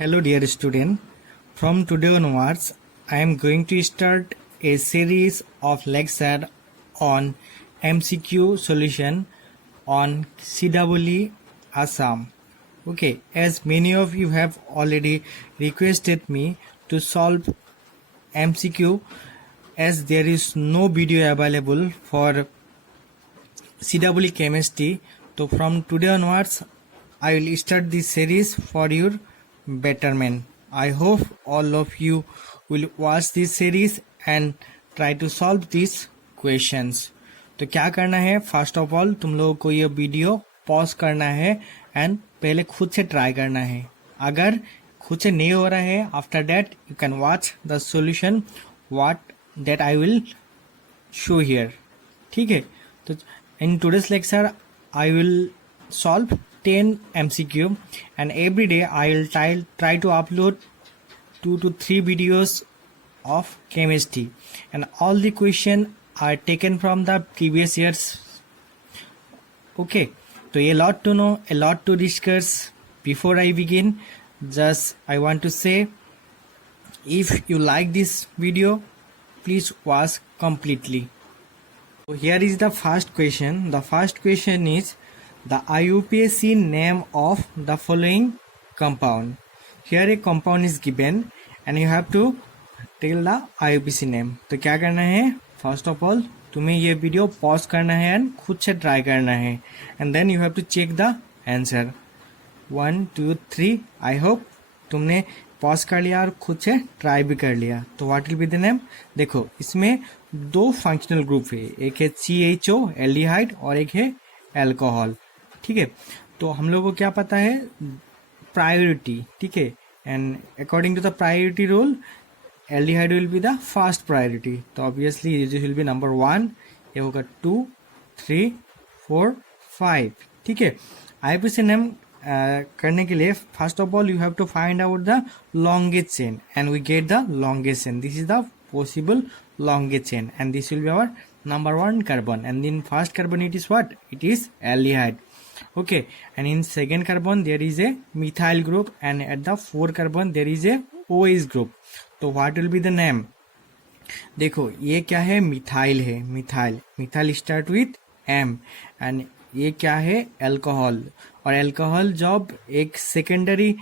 Hello dear student, from today onwards I am going to start a series of lecture on MCQ solution on CEE Assam. Okay, as many of you have already requested me to solve MCQ as there is no video available for CEE chemistry, so from today onwards I will start this series for your betterment. I hope all of you will watch this series and try to solve these questions. तो क्या करना है, first of all तुम लोगों को ये video pause करना है एंड पहले खुद से ट्राई करना है. अगर खुद से नहीं हो रहा है, after that you can watch the solution what that I will show here. ठीक है, तो in today's lecture I will solve 10 MCQ and every day I will try to upload 2 to 3 videos of chemistry and all the questions are taken from the previous years. Okay, so a lot to know, a lot to discuss. Before I begin, just I want to say, if you like this video, please watch completely. So here is the first question. The first question is the IUPAC name of the following compound. Here a compound is given and you have to tell the IUPAC name. तो क्या करना है, first of all तुम्हें ये video pause करना है and खुद से ट्राई करना है and then you have to check the answer. 1 2 3. I hope तुमने पॉज कर लिया और खुद से ट्राई भी कर लिया. तो what will be the name. देखो इसमें दो फंक्शनल ग्रुप है, एक है CHO एल्डिहाइड और एक है अल्कोहल. ठीक है, तो हम लोगों को क्या पता है, प्रायोरिटी. ठीक है, and according to the priority rule aldehyde will be the first priority. तो obviously this will be number 1, ये होगा 2 3 4 5. ठीक है, IUPAC नेम करने के लिए first of all you have to find out the longest chain and we get the longest chain. This is the possible longest chain and this will be our number 1 carbon, and in first carbon it is what, it is aldehyde. Okay, and in second carbon there is a methyl group and at the 4th carbon there is a OH group. तो what will be the name. देखो ये क्या है, methyl है, methyl start with M and ये क्या है, alcohol. और अल्कोहल जब एक सेकेंडरी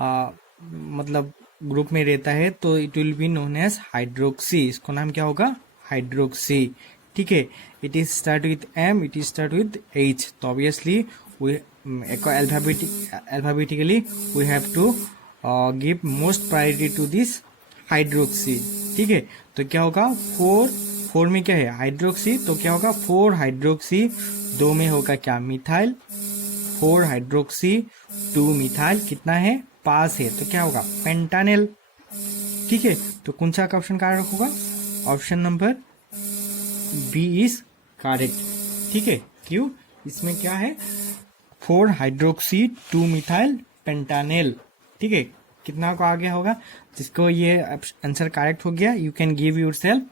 मतलब ग्रुप में रहता है तो it will be known as hydroxy. इसको नाम क्या होगा, हाइड्रोक्सी. ठीक है, it is start with M, it is start with H. तो obviously we alphabetically we have to give most priority to this hydroxy. ठीक है, तो क्या होगा, 4 में क्या है, हाइड्रोक्सी. तो क्या होगा, 4 हाइड्रोक्सी, 2 में होगा क्या, मिथाइल. 4 हाइड्रोक्सी 2 मिथाइल कितना है, 5 है. तो क्या होगा, पेंटानेल. ठीक है, तो कौन सा ऑप्शन करेक्ट होगा, option number B is correct. ठीक है, क्यों, इसमें क्या है, 4 हाइड्रोक्सी 2 मिथाइल पेंटानेल. ठीक है, कितना को आगे होगा, जिसको ये आंसर करेक्ट हो गया, you can give yourself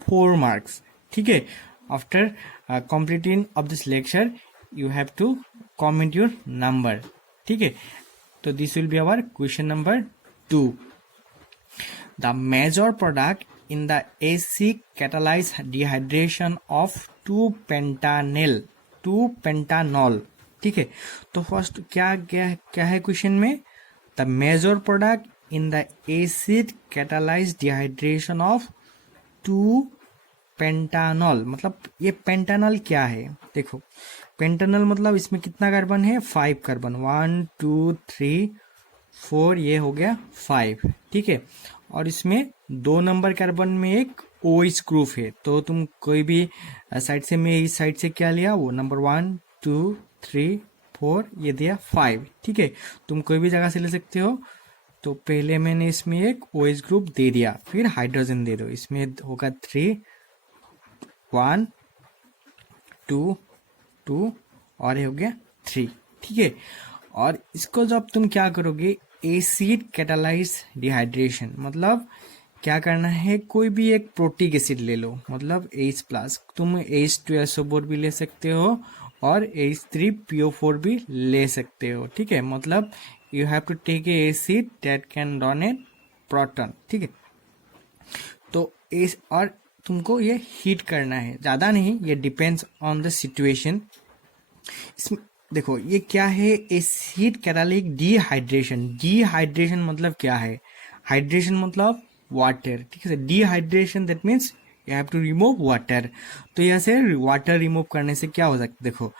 4 marks. ठीक है, after completing of this lecture you have to comment your number. ठीक है, तो this will be our question number 2. The major product in the acid catalyse dehydration of 2 pentanol. ठीक है, तो first क्या है क्वेश्चन में, the major product in the acid catalyse dehydration of 2 pentanol. मतलब ये पेंटानॉल क्या है, देखो पेंटानॉल मतलब इसमें कितना कार्बन है, 5 कार्बन, 1 2 3 4, ये हो गया 5. ठीक है, और इसमें 2 नंबर कार्बन में एक OH ग्रुप है. तो तुम कोई भी साइड से, मैं इस साइड से क्या लिया, वो नंबर 1 2 3 4, ये दिया 5. ठीक है, तुम कोई भी जगह से ले सकते हो. तो पहले मैंने इसमें एक OH ग्रुप दे दिया, फिर हाइड्रोजन दे दो, इसमें होगा 3 1 2 2 और ये हो गया 3. ठीक है, और इसको जब तुम क्या करोगे, एसिड कैटालाइज डिहाइड्रेशन, मतलब क्या करना है, कोई भी एक प्रोटिक एसिड ले लो, मतलब H+, तुम H2SO4 भी ले सकते हो और H3PO4 भी ले सकते हो. ठीक है, मतलब you have to take a acid that can donate proton, ठीक है। तो इस और तुमको ये हीट करना है, ज़्यादा नहीं, ये डिपेंड्स ऑन द सिचुएशन। इसमें देखो ये क्या है, एसिड कैटालिक डिहाइड्रेशन। डिहाइड्रेशन मतलब क्या है, हाइड्रेशन मतलब वाटर, ठीक है। Dehydration that means you have to remove water. तो यहाँ से वाटर रिमूव करने से क्या हो सकता है, देखो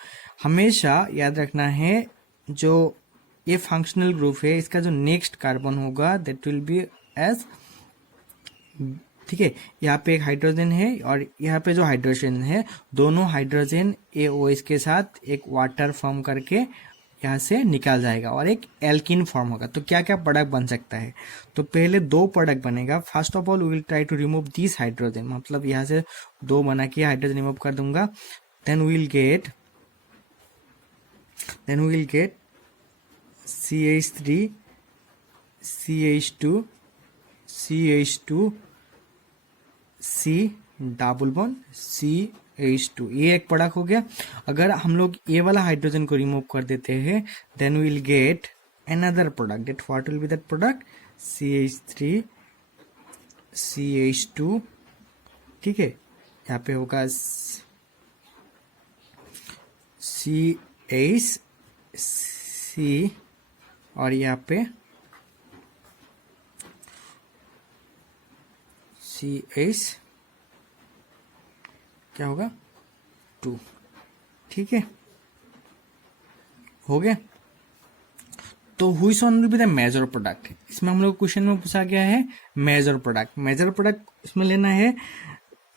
हमेशा याद रखना है, जो ये फंक्शनल ग्रुप है इसका जो नेक्स्ट कार्बन होगा दैट विल बी एज, ठीक है। यहाँ पे एक हाइड्रोजन है और यहाँ पे जो हाइड्रोजन है, दोनों हाइड्रोजन AOH के साथ एक वाटर फॉर्म करके यहाँ से निकल जाएगा और एक एल्किन फॉर्म होगा। तो क्या क्या प्रोडक्ट बन सकता है, तो पहले 2 प्रोडक्ट बनेगा। First of all we will try to remove this hydrogen, मतलब यहाँ से 2 बना के हाइड्रोजन रिमूव कर दूंगा। Then we will get CH3 CH2 CH2 C double bond CH2, ये एक प्रोडक्ट हो गया। अगर हम लोग ये वाला हाइड्रोजन को रिमूव कर देते हैं then will get another product, that what will be that product, CH3 CH2, ठीक है। यहाँ पे होगा CH और यहाँ पे CH क्या होगा 2, ठीक है, हो गया। तो हुई one will be the major product. इसमें हम लोग क्वेश्चन में पूछा गया है मेजर प्रोडक्ट। मेजर प्रोडक्ट इसमें लेना है,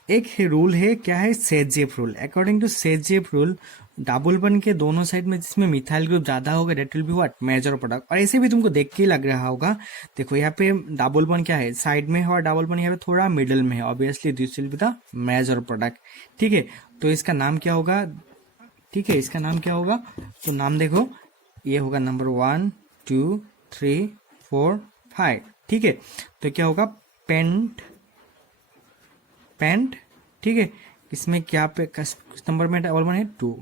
एक रूल है, क्या है, Saytzeff rule. According to Saytzeff rule double bond के दोनों साइड में जिसमें मिथाइल ग्रुप ज्यादा होगा that will be what, major product. और ऐसे भी तुमको देख के ही लग रहा होगा, देखो यहाँ पे डबल बॉन्ड क्या है, साइड में है और डबल बॉन्ड यहाँ पे थोड़ा मिडल में है, obviously this will be the major product, ठीक है। तो इसका नाम क्या होगा, ठीक है, इसका नाम क्या होगा, तो नाम देखो ये होगा नंबर 1 2 3 4 5, ठीक है। तो क्या होगा, पेंट, ठीक है। इसमें क्या पे किस नंबर में डबल बॉन्ड है, 2,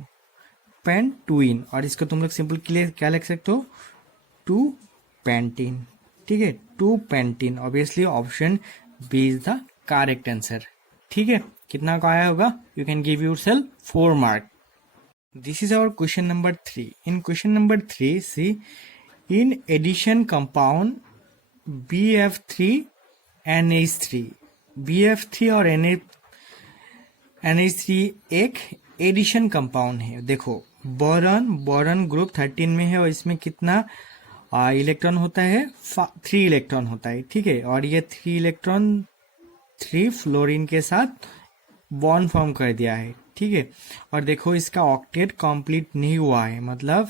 पेंटुइन। और इसको तुम लोग सिंपल क्लियर क्या लिख सकते हो, 2 पेंटीन, ठीक है, 2 pentene. Obviously option B is the correct answer, ठीक है। कितना का आया होगा, you can give yourself 4 mark. This is our question number 3। In question number 3 C, in addition compound BF3NH3, BF3 और NH3 एक एडिशन कंपाउंड है। देखो बोरॉन ग्रुप 13 में है और इसमें कितना इलेक्ट्रॉन होता है, 3 इलेक्ट्रॉन होता है, ठीक है। और ये 3 इलेक्ट्रॉन 3 फ्लोरीन के साथ बॉन्ड फॉर्म कर दिया है, ठीक है। और देखो इसका ऑक्टेट कंप्लीट नहीं हुआ है, मतलब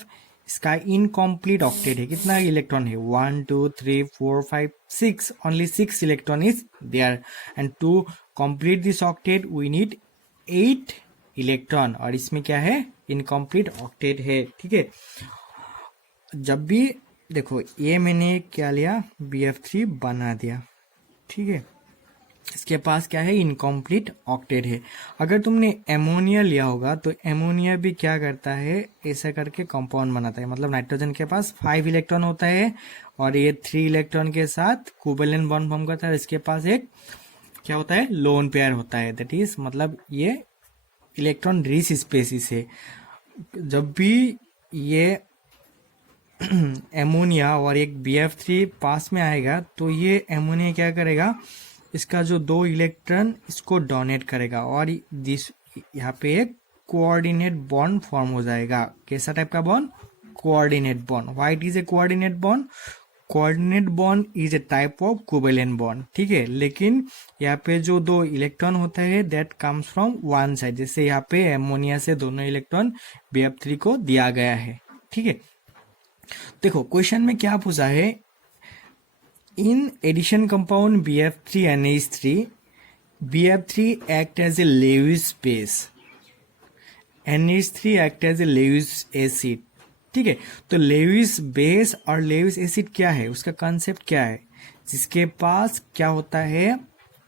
इसका इनकम्प्लीट ऑक्टेट है। कितना इलेक्ट्रॉन है, 1 2 3 4 5 6, only 6 electron is there and to complete this octet we need 8 electron. और इसमें क्या है, इनकम्प्लीट ऑक्टेट है, ठीक है। जब भी देखो ये मैंने क्या लिया, BF3 बना दिया, ठीक है। इसके पास क्या है, इनकम्प्लीट ऑक्टेट है। अगर तुमने एमोनिया लिया होगा तो एमोनिया भी क्या करता है, ऐसा करके कंपाउंड बनाता है। मतलब नाइट्रोजन के पास 5 इलेक्ट्रॉन होता है और ये 3 इलेक्ट्रॉन के साथ कोवेलेंट बॉन्ड फॉर्म करता है। इसके पास एक क्या होता है, लोन पेयर होता है, दैट इज मतलब ये इलेक्ट्रॉन रिच स्पेसिस है। जब भी ये एमोनिया और एक BF3 पास में आएगा तो ये एमोनिया क्या करेगा, इसका जो 2 इलेक्ट्रॉन इसको डोनेट करेगा और दिस यहाँ पे एक कोऑर्डिनेट बॉन्ड फॉर्म हो जाएगा। कैसा टाइप का bond, coordinate bond. Why it is a coordinate bond, coordinate bond is a type of covalent bond, ठीक है। लेकिन यहाँ पे जो 2 इलेक्ट्रॉन होता है that comes from one side, जैसे यहाँ पे एमोनिया से दोनों इलेक्ट्रॉन BF3 को दिया गया है, ठीक है। देखो क्वेश्चन में क्या पूछा है, in addition compound BF3NH3, BF3 act as a Lewis base, NH3 act as a Lewis acid, ठीक है। तो लेविस बेस और लेविस एसिड क्या है, उसका कॉन्सेप्ट क्या है, जिसके पास क्या होता है,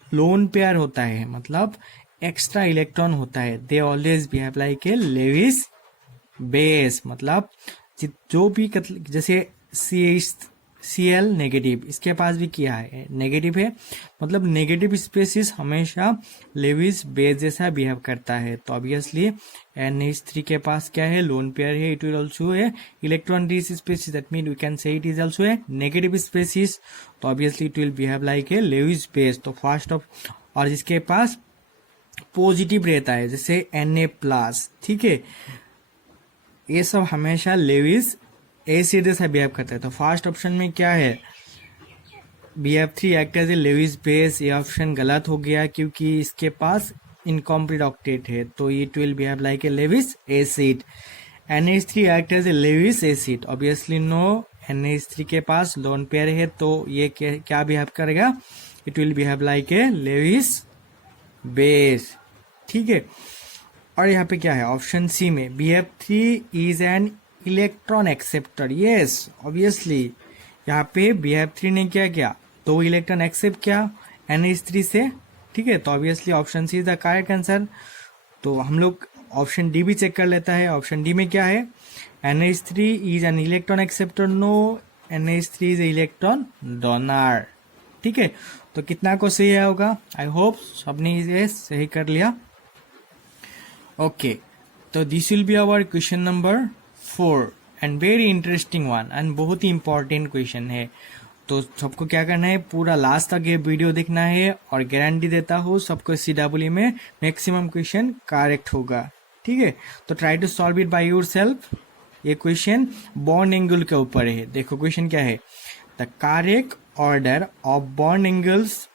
लोन पेयर होता है, मतलब एक्स्ट्रा इलेक्ट्रॉन होता है, they always behave like a Lewis base. मतलब जो भी जैसे Cl नेगेटिव, इसके पास भी क्या है, नेगेटिव है, मतलब नेगेटिव स्पेसिस हमेशा लेविस बेस जैसा बिहेव करता है। तो ऑब्वियसली NH3 के पास क्या है, लोन पेयर है, इट विल ऑल्सो है electron rich species, that mean we can say it is also है नेगेटिव स्पेसिस। तो obviously it will behave like a Lewis base. तो फर्स्ट ऑफ, और जिसके पास पॉजिटिव रहता है जैसे Na+, ठीक है, ये सब हमेशा लेविस एसिड जैसा बिहेव करता है। तो फर्स्ट ऑप्शन में क्या है, BF3 act as a Lewis base, ये ऑप्शन गलत हो गया क्योंकि इसके पास इनकम्प्लीट ऑक्टेट है, तो it will behave like a Lewis acid. NH3 act as a Lewis acid, obviously no, NH3 के पास लोन पेयर है, तो ये क्या बिहेव करेगा, it will behave like a Lewis base, ठीक है। और यहाँ पे क्या है, ऑप्शन सी में BF3 is an electron acceptor, yes obviously यहाँ पे BF3 ने क्या किया, दो इलेक्ट्रॉन एक्सेप्ट किया NH3 से, ठीक है। तो obviously option C is the correct answer. तो हम लोग ऑप्शन डी भी चेक कर लेता है। ऑप्शन डी में क्या है, NH3 is an electron acceptor, no, NH3 is electron donor, ठीक है। तो कितना को सही होगा, आई होप सबने इसे सही कर लिया। ओके, तो this will be our question number 4 and very interesting one and बहुत ही इंपॉर्टेंट क्वेश्चन है। तो सबको क्या करना है, पूरा लास्ट तक ये वीडियो देखना है, और गारंटी देता हूँ सबको CW में मैक्सिमम क्वेश्चन करेक्ट होगा, ठीक है। तो try to solve it by yourself. ये क्वेश्चन बॉन्ड एंगल के ऊपर है। देखो क्वेश्चन क्या है, the correct order of bond angles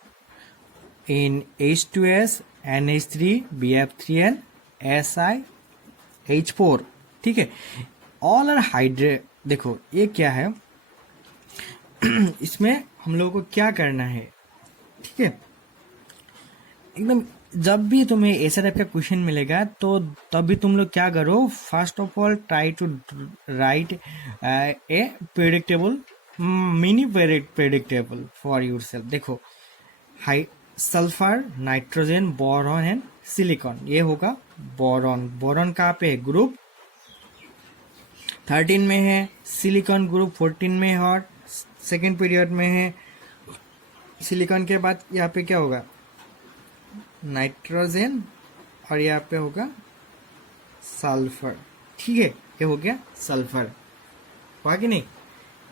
in H2S, NH3, BF3 and SiH4, ठीक है, ऑल आर हाइड्रेट। देखो ये क्या है इसमें हम लोगों को क्या करना है, ठीक है, एकदम जब भी तुम्हें ऐसा टाइप का क्वेश्चन मिलेगा तो तब भी तुम लोग क्या करो, first of all try to write a predictable, mini predictable for yourself. देखो high sulphur, nitrogen, boron and silicon, ये होगा बोरॉन। बोरॉन कहाँ पे है, ग्रुप 13 में है, सिलिकॉन ग्रुप 14 में है और सेकेंड पीरियड में है। सिलिकॉन के बाद यहाँ पे क्या होगा, नाइट्रोजन, और यहाँ पे होगा सल्फर, ठीक है, ये हो गया सल्फर, हुआ कि नहीं,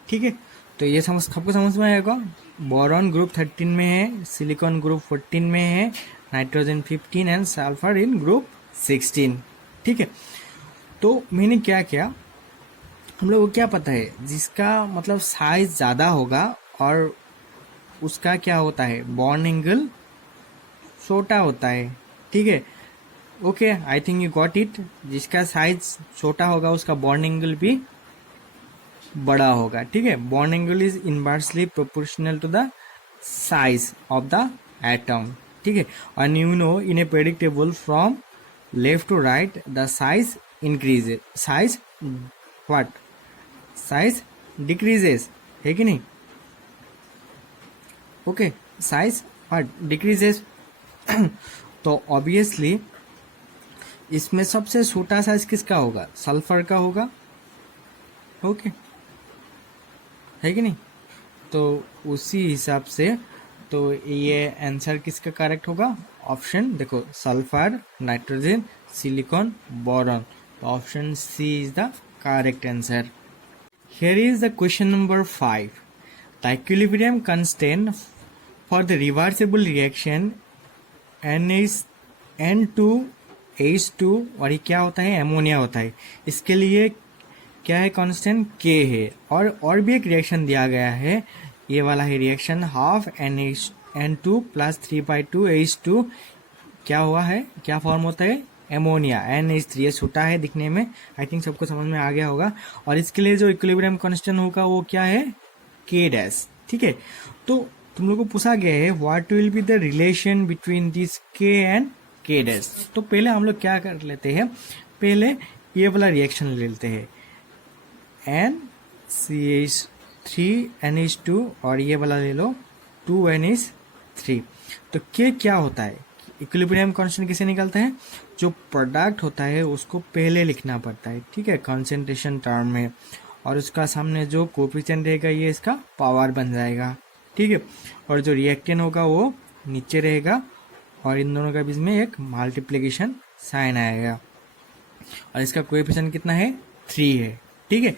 ठीक है। तो ये सबको समझ में आएगा, बोरॉन ग्रुप 13 में है, सिलिकॉन ग्रुप 14 में है, nitrogen 15 and sulphur in group 16, ठीक है। तो मैंने क्या किया, हम लोग को क्या पता है, जिसका मतलब साइज ज़्यादा होगा और उसका क्या होता है, बॉन्ड एंगल छोटा होता है, ठीक है। Okay, I think you got it. जिसका साइज छोटा होगा उसका बॉन्ड एंगल भी बड़ा होगा, ठीक है। Bond angle is inversely proportional to the size of the atom, ठीक है। And you know in a predictable from left to right the size increases, size what, size decreases, है कि नहीं, ओके, साइज व्हाट डिक्रीजेस। तो ऑब्वियसली इसमें सबसे छोटा साइज किसका होगा, सल्फर का होगा, ओके, है कि नहीं। तो उसी हिसाब से तो ये आंसर किसका करेक्ट होगा, ऑप्शन देखो सल्फर, नाइट्रोजन, सिलिकॉन, बोरॉन। तो option C is the correct answer. Here is the question number 5. The equilibrium constant for the reversible reaction N2H2, और ये क्या होता है, एमोनिया होता है। इसके लिए क्या है, कांस्टेंट K है। और भी एक रिएक्शन दिया गया है, ये वाला है reaction, half N2 plus 3/2H2, क्या हुआ है, क्या फॉर्म होता है, एमोनिया, NH3। ये छोटा है दिखने में, आई थिंक सबको समझ में आ गया होगा। और इसके लिए जो इक्विलिब्रियम कांस्टेंट होगा वो क्या है, K', ठीक है। तो तुम लोग को पूछा गया है what will be the relation between this K and K'। तो पहले हम लोग क्या कर लेते हैं, पहले ये वाला रिएक्शन ले लेते हैं, NCH3NH2, और ये वाला ले लो 2NH3। तो K क्या होता है, इक्विलिब्रियम कांस्टेंट किसे निकलता है, जो प्रोडक्ट होता है उसको पहले लिखना पड़ता है, ठीक है, कंसंट्रेशन टर्म में। और उसका सामने जो कोफिशिएंट रहेगा ये इसका पावर बन जाएगा, ठीक है। और जो रिएक्टेंट होगा वो नीचे रहेगा और इन दोनों के बीच में एक मल्टीप्लिकेशन साइन आएगा और इसका कोएफिशिएंट कितना है 3 है, ठीक है।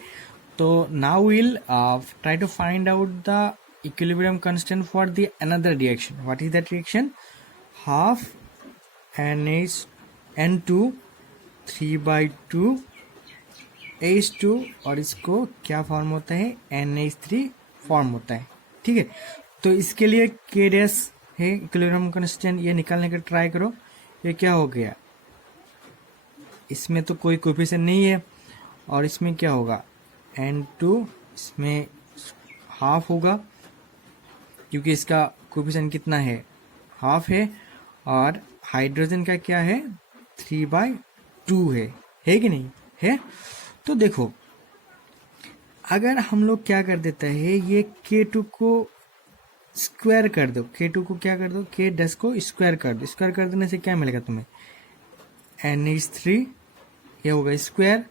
तो now will try to find out the equilibrium constant for the another reaction. What is that reaction? Half NH2 3/2 H2 और इसको क्या फॉर्म होता है NH3 फॉर्म होता है, ठीक है। तो इसके लिए K डैश है इक्विलिब्रियम कांस्टेंट, ये निकालने का ट्राई करो। ये क्या हो गया, इसमें तो कोई कोएफिशिएंट नहीं है और इसमें क्या होगा N2, इसमें हाफ होगा क्योंकि इसका कोएफिशिएंट कितना है हाफ है और हाइड्रोजन का क्या है 3/2 है कि नहीं है। तो देखो अगर हम लोग क्या कर देता है ये K2 को स्क्वायर कर दो, K2 को क्या कर दो K डैश को स्क्वायर कर दो। स्क्वायर कर देने से क्या मिलेगा तुम्हें NH3, ये होगा स्क्वायर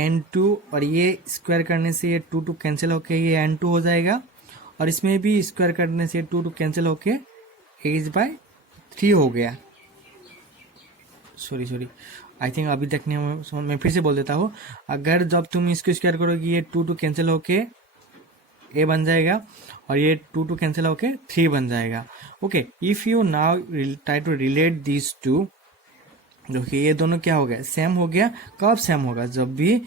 N2 और ये स्क्वायर करने से ये 2 कैंसिल होके ये N2 हो जाएगा और इसमें भी स्क्वायर करने से 2 कैंसिल होके H/3 हो गया। सॉरी आई थिंक अभी देखने में मैं फिर से बोल देता हूँ। अगर जब तुम इसको स्क्वायर करोगे ये 2 कैंसिल होके A बन जाएगा और ये 2 कैंसिल होके 3 बन जाएगा। Okay, if you now try to relate this to, देखिए ये दोनों क्या हो गया सेम हो गया। कब सेम होगा? जब भी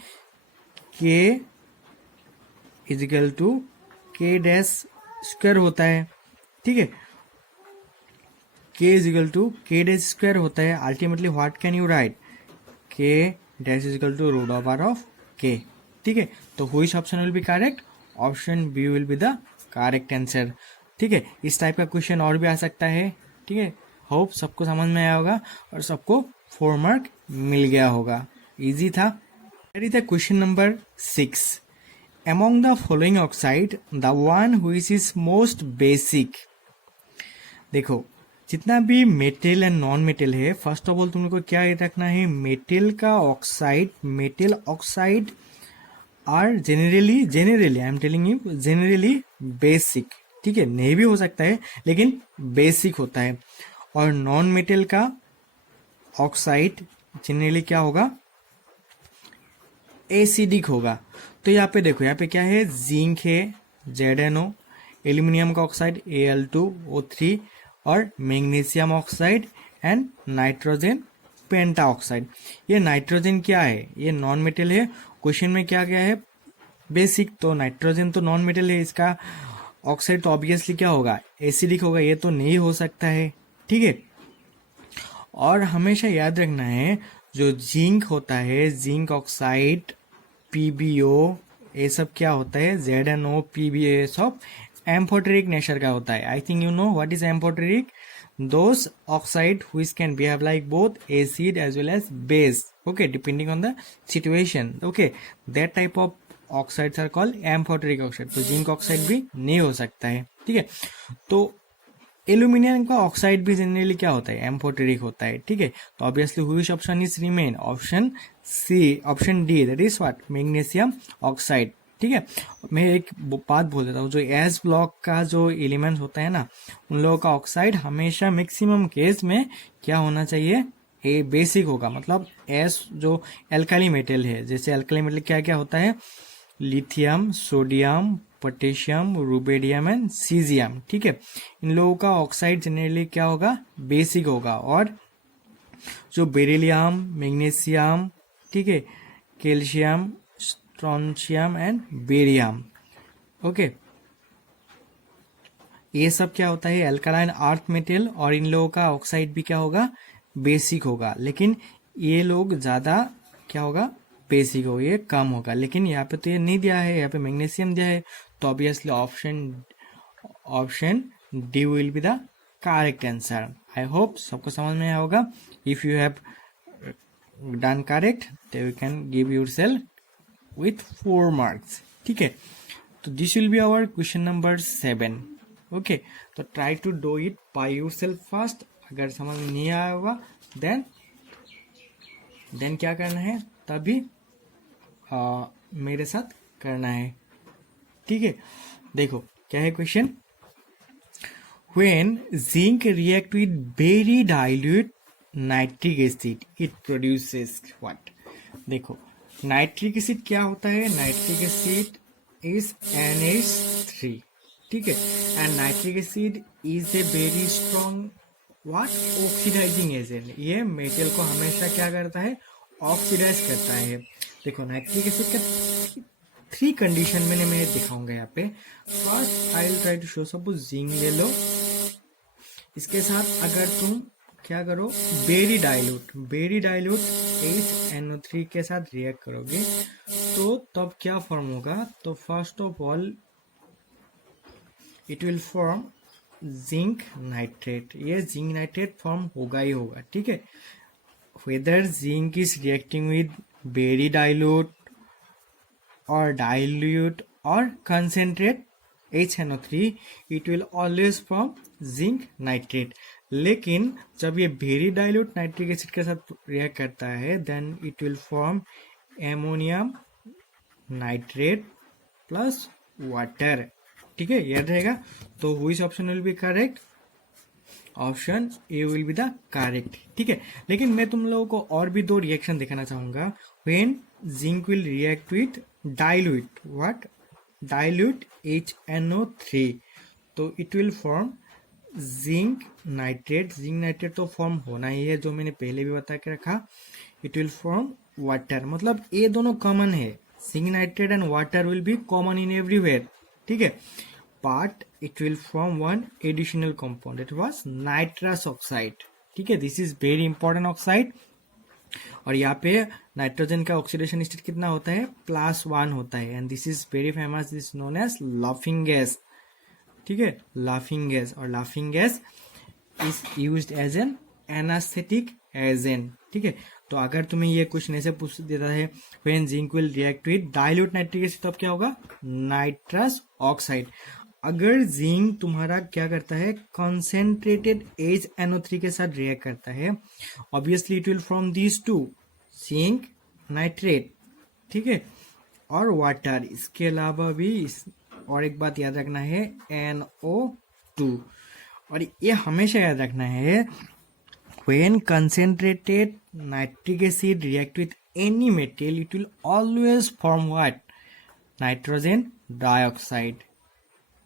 K equal to K dash square होता है, ठीक है। K equal to K dash square होता है। Ultimately what can you write K dash equal to root over of K, ठीक है। तो which option will be correct? Option B will be the correct answer, ठीक है। इस type का question और भी आ सकता है, ठीक है। होप सबको समझ में आया होगा और सबको 4 मार्क मिल गया होगा। इजी था। Question number 6, among the following oxide the one which is most basic। देखो जितना भी मेटल एंड नॉन मेटल है, फर्स्ट ऑफ ऑल तुम लोग को क्या रखना है, मेटल का oxide, metal oxide are generally I am telling you generally basic, ठीक है। नहीं भी हो सकता है लेकिन बेसिक होता है। और नॉन मेटल का ऑक्साइड जनरली क्या होगा एसिडिक होगा। तो यहाँ पे देखो यहाँ पे क्या है जिंक है ZnO, एल्यूमिनियम का ऑक्साइड Al2O3 और magnesium oxide and nitrogen penta oxide. ये नाइट्रोजन क्या है, ये नॉन मेटल है। क्वेश्चन में क्या गया है बेसिक, तो नाइट्रोजन तो नॉन मेटल है, इसका ऑक्साइड तो ऑब्वियसली क्या होगा एसिडिक होगा, ये तो नहीं हो सकता है, ठीक है। और हमेशा याद रखना है जो जिंक होता है, जिंक ऑक्साइड PbO, ये सब क्या होता है ZnO PbO, ये सब एम्फोटेरिक नेचर का होता है। I think you know what is amphoteric, those oxide which can behave like both acid as well as base, okay, depending on the situation, okay, that type of oxides are called amphoteric oxide. तो zinc oxide भी नहीं हो सकता है, ठीक है। तो aluminium का ऑक्साइड भी जनरली क्या होता है एम्फोटेरिक होता है, ठीक है। तो obviously which option is remain, option C, option D, that is what magnesium oxide, ठीक है। मैं एक बात बोल देता हूँ, जो एस ब्लॉक का जो एलिमेंट होता है ना, उन लोगों का ऑक्साइड हमेशा मैक्सिमम केस में क्या होना चाहिए ए बेसिक होगा। मतलब एस जो एल्काली मेटल है, जैसे एल्काली मेटल क्या क्या होता है lithium, sodium, potassium, rubidium and caesium, ठीक है। इन लोगों का ऑक्साइड जनरली क्या होगा बेसिक होगा। और जो बेरिलियम, मैग्नीशियम, ठीक है, calcium, strontium and barium, okay, ये सब क्या होता है अल्कालाइन अर्थ मेटल और इन लोगों का ऑक्साइड भी क्या होगा बेसिक होगा। लेकिन ये लोग ज्यादा क्या होगा बेसिक होगा, ये कम होगा। लेकिन यहाँ पे तो ये नहीं दिया है, यहाँ पे मैग्नीशियम दिया है, तो obviously option D will be the correct answer. I hope सबको समझ में आया होगा। If you have done correct तो you can give yourself with 4 marks, ठीक है। तो this will be our question number 7, okay. तो try to do it by yourself first. अगर समझ में नहीं आया होगा देन क्या करना है, तभी मेरे साथ करना है, ठीक है। देखो क्या है question, when zinc react with very dilute nitric acid it produces what. देखो नाइट्रिक एसिड क्या होता है, नाइट्रिक एसिड इज NH3, ठीक है। And nitric acid is a very strong what oxidising agent. ये मेटल को हमेशा क्या करता है, ऑक्सीडाइज करता है। देखो नाइट्रिक एसिड का 3 कंडीशन मैं दिखाऊंगा यहाँ पे। First I will try to show, suppose zinc ले लो, इसके साथ अगर तुम क्या करो, वेरी डाइल्यूट HNO3 के साथ रिएक्ट करोगे तो तब क्या फॉर्म होगा, तो first of all it will form zinc nitrate. ये जिंक नाइट्रेट फॉर्म होगा ही होगा, ठीक है। Whether zinc is reacting with very dilute or dilute or concentrate HNO3 it will always form zinc nitrate। लेकिन जब ये वेरी डाइल्यूट नाइट्रिक एसिड के साथ रिएक्ट करता है then it will form ammonium nitrate plus water, ठीक है, याद रहेगा। तो which option will be correct, option A will be the correct, ठीक है। लेकिन मैं तुम लोगों को और भी 2 रिएक्शन दिखाना चाहूंगा। When zinc will react with dilute what dilute HNO3 तो it will form zinc nitrate तो फॉर्म होना ही है, जो मैंने पहले भी बता के रखा। it will form water, मतलब ये दोनों कॉमन है, zinc nitrate and water will be common in everywhere, ठीक है। but it will form one additional compound, it was nitrous oxide, ठीक है। this is very important oxide। और यहाँ पे नाइट्रोजन का ऑक्सीडेशन स्टेट कितना होता है, +1 होता है। And this is very famous, this known as laughing gas, ठीक है, लाफिंग गैस। और laughing gas is used as an anaesthetic agent, ठीक है। तो अगर तुम्हें ये क्वेश्चन ऐसे पूछ देता है when zinc will react with dilute nitric acid, तब क्या होगा, नाइट्रस ऑक्साइड। अगर जिंक तुम्हारा क्या करता है, कंसेंट्रेटेड HNO3 के साथ रिएक्ट करता है, obviously it will from these 2 zinc nitrate, ठीक है, और वाटर। इसके अलावा भी और एक बात याद रखना है, NO2। और ये हमेशा याद रखना है, when concentrated nitric acid react with any metal it will always form what, nitrogen dioxide,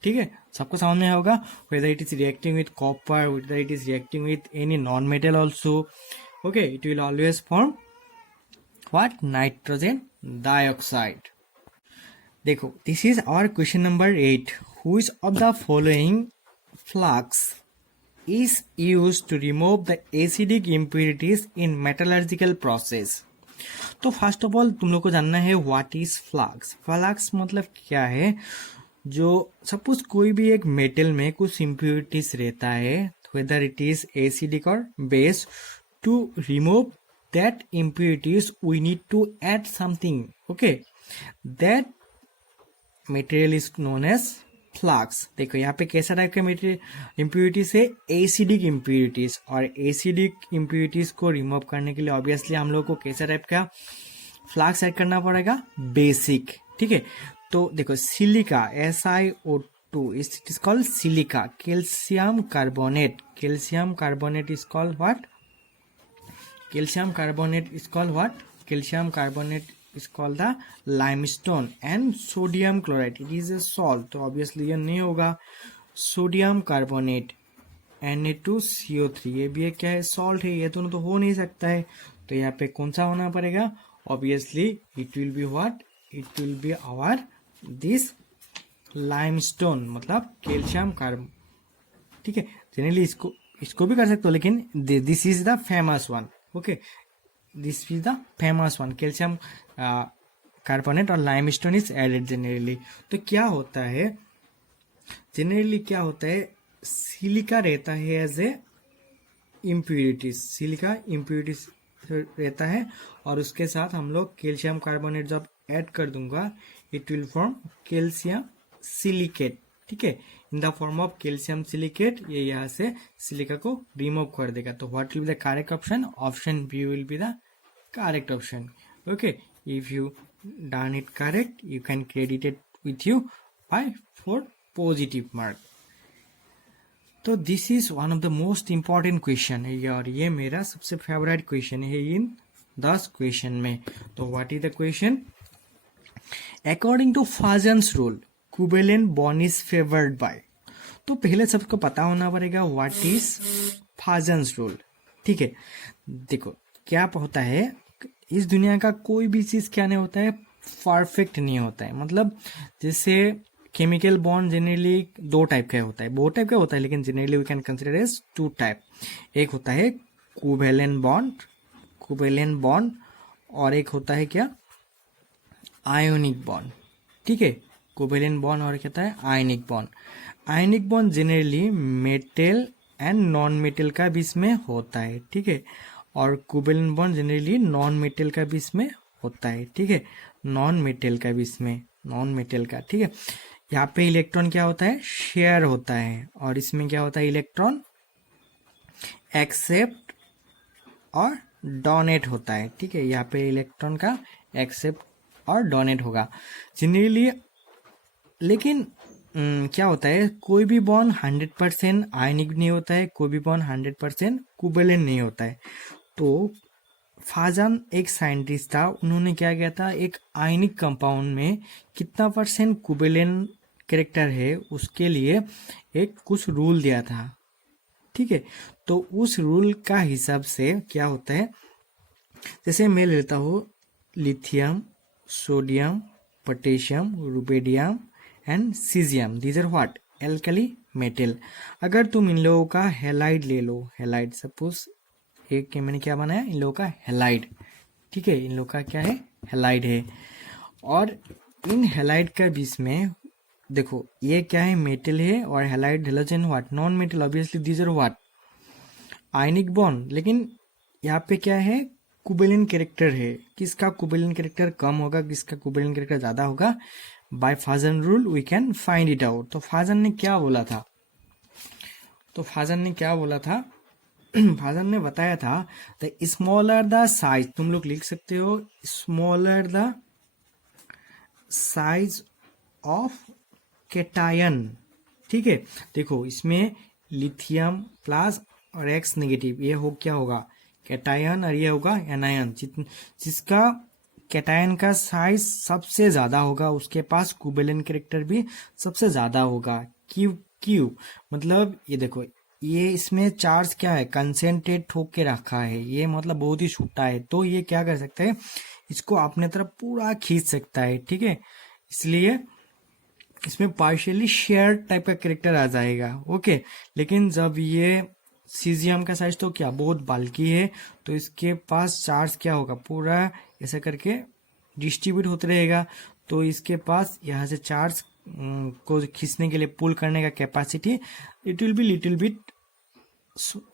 ठीक है। सबको समझ में होगा, whether it is reacting with copper, whether it is reacting with any non-metal also, okay, it will always form what, nitrogen dioxide। देखो this is our question number 8, which of the following flux is used to remove the acidic impurities in metallurgical process। तो first of all तुम लोग को जानना है what is flux. Flux मतलब क्या है, जो सपोज कोई भी एक मेटल में कुछ इम्प्योरिटीज रहता है, वेदर इट इज एसिडिक और base, to remove that impurities we need to add something, okay, that material is known as flux. देखो यहाँ पे कैसा टाइप का मटेरियल इम्प्योरिटीज है, एसिडिक इम्प्योरिटीज। और एसिडिक इम्प्योरिटीज को रिमूव करने के लिए ऑब्वियसली हम लोग को कैसा टाइप का फ्लक्स ऐड करना पड़ेगा, बेसिक, ठीक है। तो देखो silica SiO2 it is called silica. Calcium carbonate is called what, calcium carbonate is called the limestone। and sodium chloride it is a salt, तो obviously ये नहीं होगा। सोडियम कार्बोनेट Na2CO3 ये भी क्या है, सॉल्ट है, ये दोनों तो हो नहीं सकता है। तो यहाँ पे कौन सा होना पड़ेगा, obviously it will be what, it will be our this limestone, मतलब कैल्शियम कार्ब, ठीक है। जनरली इसको भी कर सकते हो, लेकिन this is the famous one, okay, this is the famous one, calcium carbonate और लाइमस्टोन इज एडेड जनरली। तो क्या होता है, जनरली क्या होता है, सिलिका रहता है as a impurities, silica impurities रहता है, और उसके साथ हम लोग कैल्शियम कार्बोनेट जब ऐड कर दूंगा it will form calcium silicate, ठीक है, in the form of calcium silicate. ये यहाँ से सिलिका को रिमूव कर देगा। तो what will be the correct option, option B will be the correct option, okay. If you done it correct, you can credit it with you by 4 positive mark. तो this is one of the most important question है और ये मेरा सबसे favourite question है इन 10 question में. तो what is the question? According to Fajans rule covalent bond is favoured by. तो पहले सबको पता होना पड़ेगा व्हाट इज फाजन्स रूल. ठीक है, देखो क्या होता है, इस दुनिया का कोई भी चीज क्या नहीं होता है, परफेक्ट नहीं होता है. मतलब जैसे केमिकल बॉन्ड जनरली 2 टाइप का होता है, बहुत टाइप का होता है, लेकिन generally we can consider as 2 type. एक होता है कोवेलेंट बॉन्ड और एक होता है क्या, आयोनिक बॉन्ड. ठीक है, कोवेलेंट बॉन्ड और क्या होता है, ionic bond. Ionic bond generally metal and non metal का बीच में होता है. ठीक है, और covalent bond generally non metal का बीच में होता है. ठीक है, नॉन मेटल का बीच में, नॉन मेटल का. ठीक है, यहाँ पे इलेक्ट्रॉन क्या होता है, शेयर होता है, और इसमें क्या होता है, इलेक्ट्रॉन एक्सेप्ट और डोनेट होता है. ठीक है, यहाँ पे इलेक्ट्रॉन का एक्सेप्ट और डोनेट होगा जनरली. लेकिन क्या होता है, कोई भी बॉन्ड 100% आयनिक नहीं होता है, कोई भी बॉन्ड 100% कोवेलेंट नहीं होता है. तो फाजन एक साइंटिस्ट था, उन्होंने क्या किया था, एक आयनिक कंपाउंड में कितना % कोवेलेंट कैरेक्टर है उसके लिए एक कुछ रूल दिया था. ठीक है, तो उस रूल का हिसाब से क्या होता है, जैसे मैं लेता हूँ lithium, sodium, potassium, rubidium and caesium, these are what, alkali metal. अगर तुम इन लोगों का हेलाइड ले लो, हेलाइड सपोज एक मैंने क्या बनाया, इन लोगों का हेलाइड. ठीक है, इन लोगों का क्या है, हेलाइड है. और इन हेलाइड का बीच में देखो ये क्या है, मेटल है, और halide halogen what, non metal. Obviously these are what, ionic bond. लेकिन यहाँ पे क्या है, कोवेलेंट कैरेक्टर है. किसका कोवेलेंट कैरेक्टर कम होगा, किसका कोवेलेंट कैरेक्टर ज्यादा होगा, by Fajan rule we can find it out. तो फाजन ने क्या बोला था, फाजन ने बताया था द स्मॉलर द साइज, तुम लोग लिख सकते हो smaller the size of cation. ठीक है, देखो इसमें लिथियम प्लस और एक्स नेगेटिव, ये हो क्या होगा, कैटायन, और ये होगा एनायन. जिसका कैटायन का साइज सबसे ज्यादा होगा उसके पास कोवेलेंट कैरेक्टर भी सबसे ज्यादा होगा. क्यू मतलब ये देखो, ये इसमें चार्ज क्या है, कंसेंट्रेट होके रखा है, ये मतलब बहुत ही छोटा है. तो ये क्या कर सकता है, इसको अपने तरफ पूरा खींच सकता है. ठीक है, इसलिए इसमें पार्शियली शेयर टाइप का कैरेक्टर आ जाएगा. ओके, लेकिन जब ये सीजियम का साइज तो क्या बहुत बाल्की है, तो इसके पास चार्ज क्या होगा, पूरा ऐसा करके डिस्ट्रीब्यूट होते रहेगा. तो इसके पास यहाँ से चार्ज को खींचने के लिए, पुल करने का capacity, it will be little bit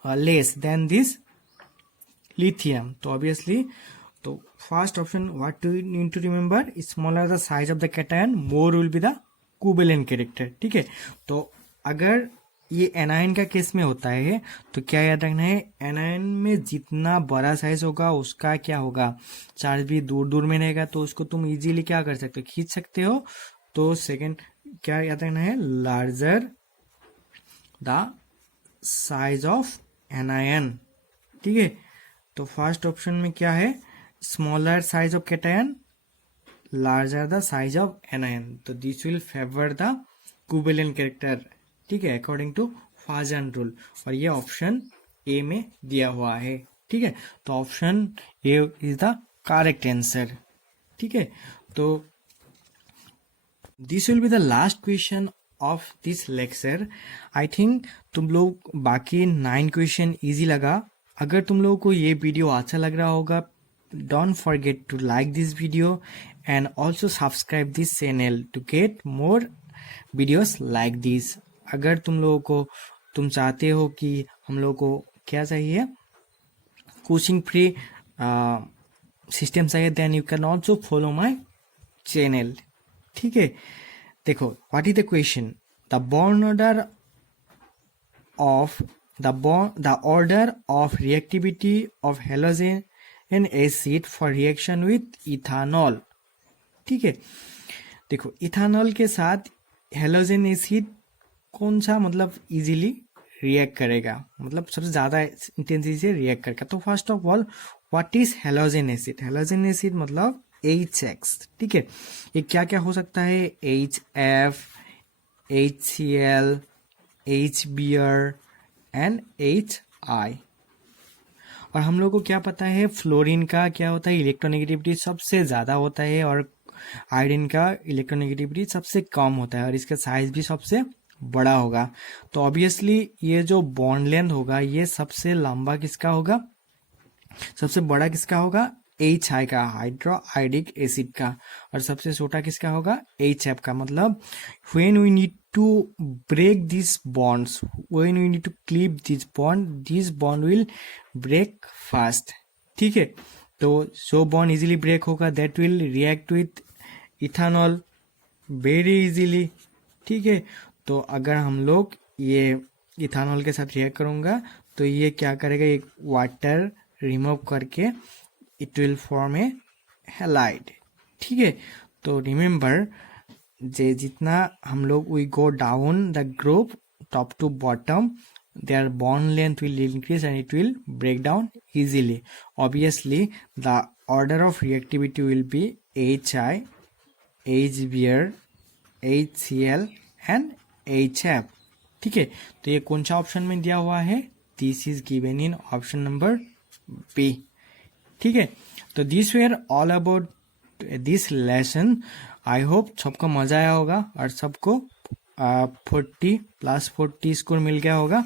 less than this lithium. तो ऑब्वियसली, तो first option what do you need to remember, smaller the size of the cation, more will be the covalent character. ठीक है, तो अगर ये anion का case में होता है तो क्या याद रखना है, एनायन में जितना बड़ा साइज होगा उसका क्या होगा, चार्ज भी दूर दूर में रहेगा. तो उसको तुम इजीली क्या कर सकते हो, खींच सकते हो. तो सेकंड क्या याद रखना है, larger the size of anion. ठीक है, तो फर्स्ट ऑप्शन में क्या है, smaller size of cation, larger the size of anion. तो this will favour the covalent character. ठीक है, अकॉर्डिंग टू फाजन रूल, और ये ऑप्शन ए में दिया हुआ है. ठीक है, तो option A is the correct answer. ठीक है, तो this will be the last question of this lecture. I think तुम लोग बाकी 9 क्वेश्चन इजी लगा. अगर तुम लोगों को ये वीडियो अच्छा लग रहा होगा, don't forget to like this video and also subscribe this channel to get more videos like this. अगर तुम चाहते हो कि हम लोग को क्या चाहिए, कोचिंग फ्री सिस्टम चाहिए, then you can also follow my channel. ठीक है, देखो what is the question, the bond order of the order of reactivity of halogen acid for reaction with ethanol. ठीक है। देखो इथानॉल के साथ हेलोजन एसिड कौन सा मतलब इजीली रिएक्ट करेगा, मतलब सबसे ज़्यादा इंटेंसिटी से रिएक्ट करेगा। तो first of all what is halogen acid? Halogen acid मतलब HX, ठीक है। ये क्या क्या हो सकता है? HF, HCl, HBr and HI। और हम लोग को क्या पता है फ्लोरीन का क्या होता है, इलेक्ट्रोनेगेटिविटी सबसे ज़्यादा होता है और आयोडीन का इलेक्ट्रोनेगेटिविटी सबसे कम होता है और इसका साइज भी सबसे बड़ा होगा। तो ऑब्वियसली ये जो बॉन्ड लेंथ होगा ये सबसे लंबा किसका होगा, सबसे बड़ा किसका होगा? HI का, हाइड्रोआइडिक एसिड का। और सबसे छोटा किसका होगा? HF का। मतलब when we need to break this bonds, when we need to cleave this bond will break fast, ठीक है। तो जो बॉन्ड इजीली ब्रेक होगा that will react with ethanol very easily, ठीक है। तो अगर हम लोग ये इथानॉल के साथ रिएक्ट करूँगा तो ये क्या करेगा, एक वाटर रिमूव करके it will form a halide, ठीक है। तो रिमेंबर जे जितना हम लोग we go down the group top to bottom their bond length will increase and it will break down easily. Obviously the order of reactivity will be HI, HBr, HCl and HF, ठीक है। तो ये कौन सा option में दिया हुआ है? This is given in option number B, ठीक है। तो this were all about this lesson. I hope सबको मजा आया होगा और सबको 40+40 स्कोर मिल गया होगा।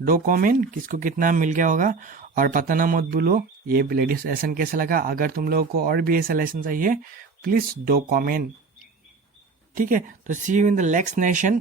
दो कमेंट किसको कितना मिल गया होगा और पता ना मत भूलो ये लेडीज लेसन कैसा लगा। अगर तुम लोगों को और भी ऐसा लेसन चाहिए प्लीज दो कमेंट, ठीक है। तो see you in the next lesson.